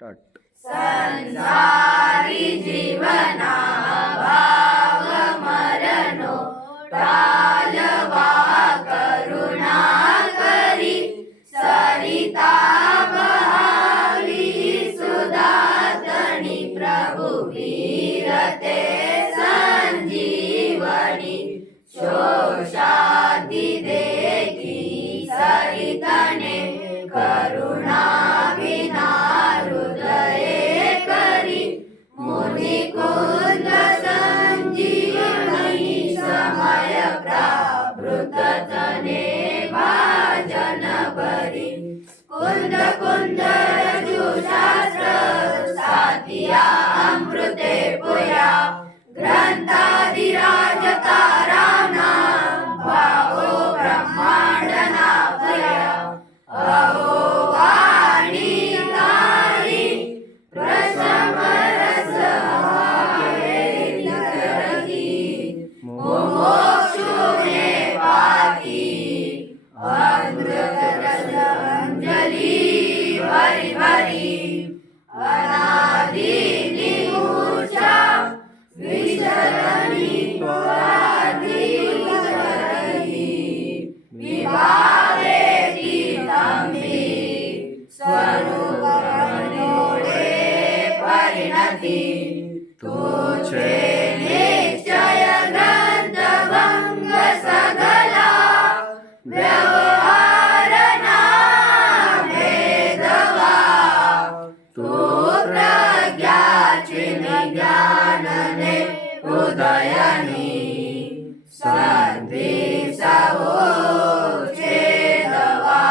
Start. संसारी जीवना भाव मरणो टालवा करुणा करी सरिता बहावी सुदातनी प्रभु वीरते संजीवनी शोषाती देखी सरितने करुणा विना हृदये करी मुनिकुंद संजीवनी समय प्रावृतने भाजन भरी कुंद कुंद रजुशास्त्र साथिया अमृते पुया ग्रंथाधिराज ताराना भावो ब्रह्मांडना भया अहो वाणी तारी प्रसमरस निकरती मोक्षुने पाती अमृत रस अंजली भरी भरी अनादि निमूर्छा विचरणी त्वादि करही विभावे चित्तंबी स्वरूप मनोडे परिणति तुझे निश्चय ग्रंथ भंग सगला व्यवहार ना भेदवा तू प्रज्ञाची ज्ञानने उदयनी संदेशवो छेदवा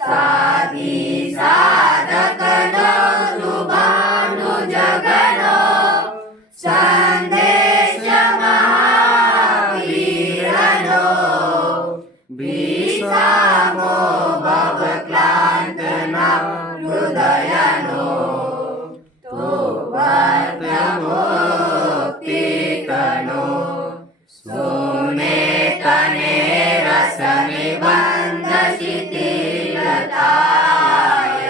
साधी साधकनो तुभानु जगनो संदेश महावीरनो भीषामो भवक्लांतना हृदयनो तो मुक्तिकनो सोने तने रस निबंध शिथिलताय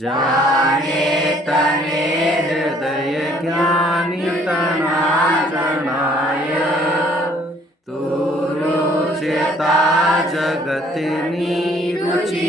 जाने तने हृदय ज्ञानी तना जनाय तू रुचिता जगतिनी रुचि